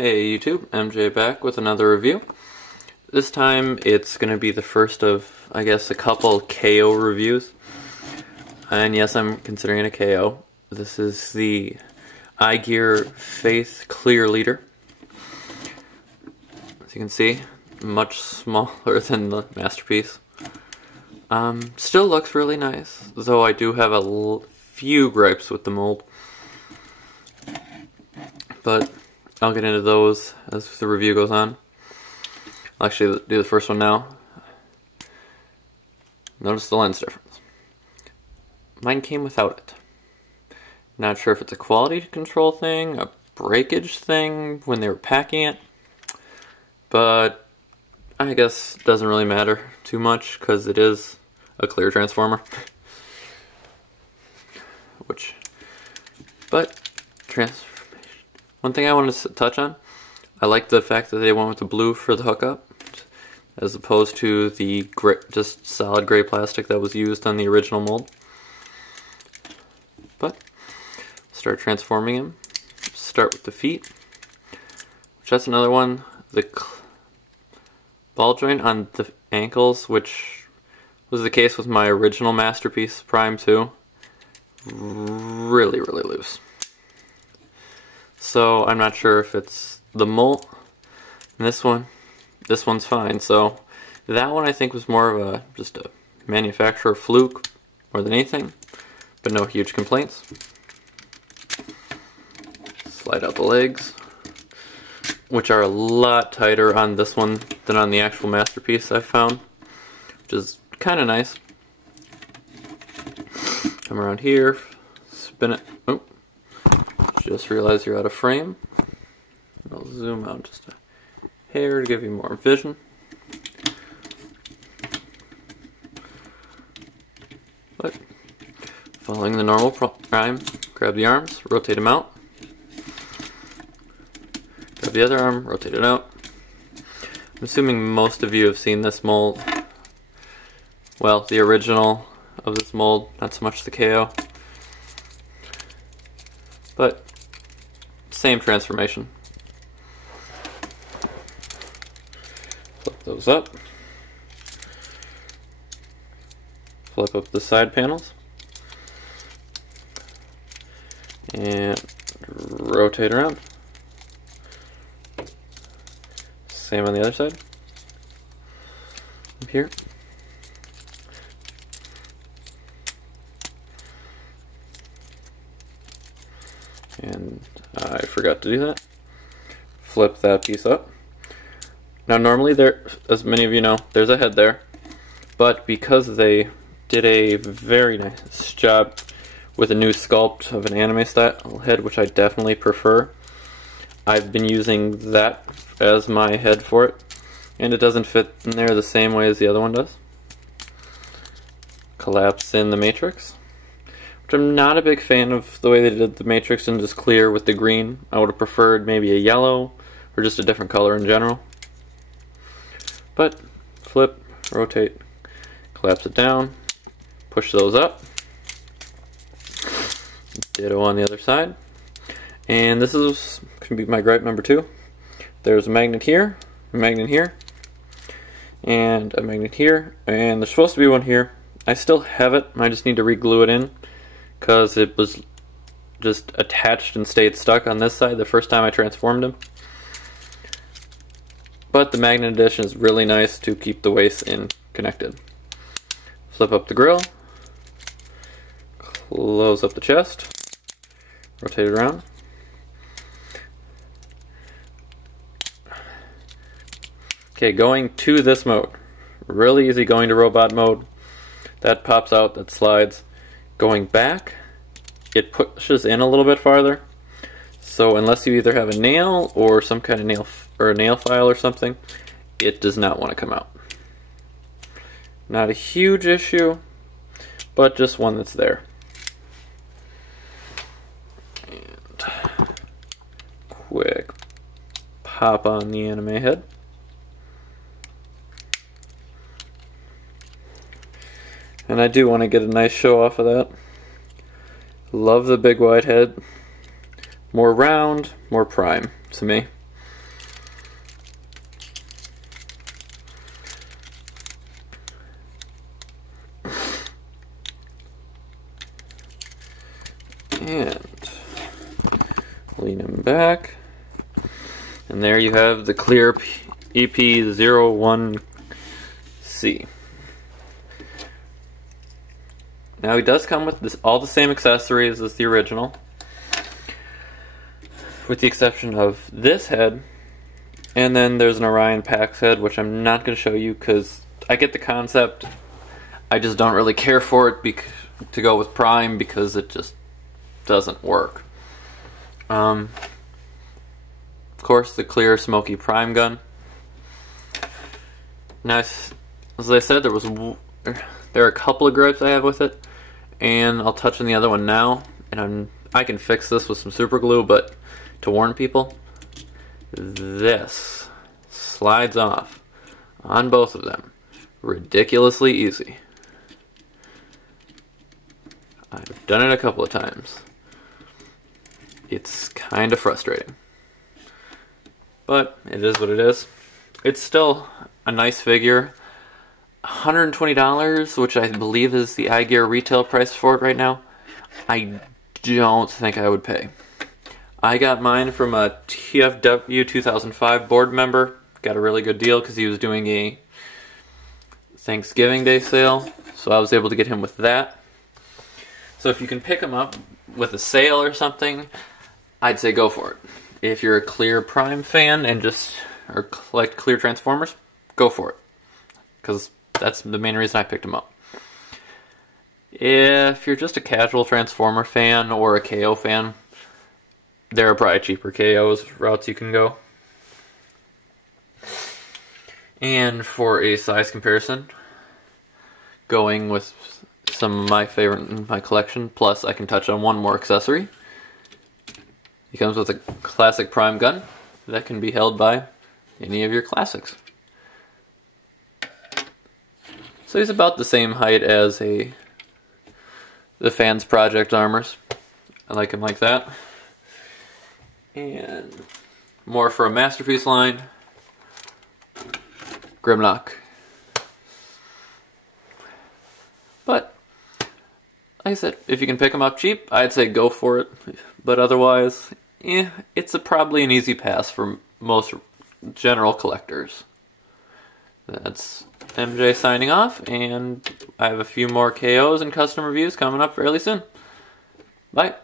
Hey YouTube, MJ back with another review. This time it's going to be the first of, I guess, a couple KO reviews. And yes, I'm considering it a KO. This is the Igear Faith Clear Leader. As you can see, much smaller than the Masterpiece. Still looks really nice, though I do have a few gripes with the mold. But I'll get into those as the review goes on. I'll actually do the first one now. Notice the lens difference. Mine came without it. Not sure if it's a quality control thing, a breakage thing when they were packing it, but I guess it doesn't really matter too much because it is a clear transformer. One thing I wanted to touch on, I like the fact that they went with the blue for the hookup, as opposed to the gray, just solid gray plastic that was used on the original mold. But start transforming him. Start with the feet, which that's another one. The ball joint on the ankles, which was the case with my original Masterpiece Prime 2, really loose. So I'm not sure if it's the mold. And this one's fine. So that one I think was more of just a manufacturer fluke more than anything, but no huge complaints. Slide out the legs, which are a lot tighter on this one than on the actual Masterpiece I've found, which is kind of nice. Come around here, spin it. Oh. Just realized you're out of frame. I'll zoom out just a hair to give you more vision. But following the normal prime, grab the arms, rotate them out. Grab the other arm, rotate it out. I'm assuming most of you have seen this mold. Well, the original of this mold, not so much the KO. But same transformation. Flip those up. Flip up the side panels. And rotate around. Same on the other side. Up here. And I forgot to do that. Flip that piece up. Now normally there, as many of you know, there's a head there, but because they did a very nice job with a new sculpt of an anime style head, which I definitely prefer, I've been using that as my head for it, and it doesn't fit in there the same way as the other one does. Collapse in the matrix. I'm not a big fan of the way they did the matrix and just clear with the green. I would have preferred maybe a yellow or just a different color in general. But flip, rotate, collapse it down, push those up. Ditto on the other side. And this is going to be my gripe number 2. There's a magnet here, a magnet here, and a magnet here, and there's supposed to be one here. I still have it, I just need to re-glue it in, because it was just attached and stayed stuck on this side the first time I transformed him. But the magnet addition is really nice to keep the waist in connected. Flip up the grill, close up the chest, rotate it around. Okay, going to this mode. Really easy going to robot mode. That pops out, that slides. Going back, it pushes in a little bit farther. So unless you either have a nail or some kind of nail or a nail file or something, it does not want to come out. Not a huge issue, but just one that's there. And quick pop on the anime head. And I do want to get a nice show off of that. Love the big wide head. More round, more prime to me. And lean him back. And there you have the Igear PPO1-C. Now he does come with all the same accessories as the original, with the exception of this head, and then there's an Orion Pax head, which I'm not going to show you because I get the concept. I just don't really care for it to go with Prime because it just doesn't work. Of course, the clear smoky Prime gun. Now, as I said, there are a couple of gripes I have with it, and I'll touch on the other one now. And I can fix this with some super glue, but to warn people, this slides off on both of them ridiculously easy. I've done it a couple of times. It's kind of frustrating, but it is what it is. It's still a nice figure. $120, which I believe is the Igear retail price for it right now, I don't think I would pay. I got mine from a TFW 2005 board member. Got a really good deal because he was doing a Thanksgiving Day sale, so I was able to get him with that. So if you can pick him up with a sale or something, I'd say go for it. If you're a clear Prime fan and or collect clear Transformers, go for it, because that's the main reason I picked him up. If you're just a casual Transformer fan or a KO fan, there are probably cheaper KOs routes you can go. And for a size comparison, going with some of my favorite in my collection, plus I can touch on one more accessory. He comes with a classic Prime gun that can be held by any of your classics. So he's about the same height as the Fans Project armors. I like him like that. And more for a Masterpiece line, Grimlock. But like I said, if you can pick them up cheap, I'd say go for it. But otherwise, it's probably an easy pass for most general collectors. That's MJ signing off, and I have a few more KOs and custom reviews coming up fairly soon. Bye.